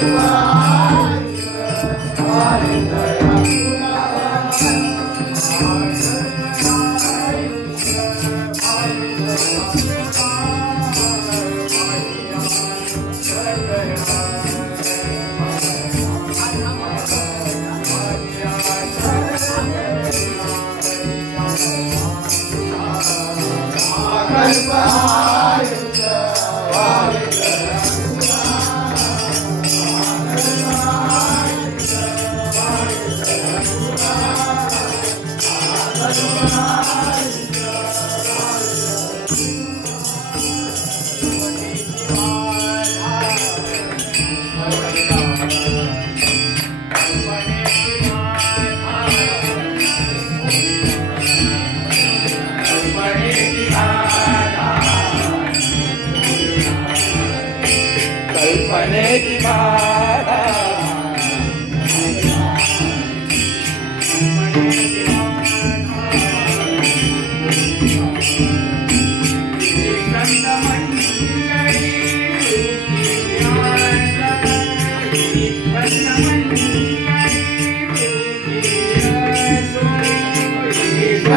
Hallelujah. Thank you.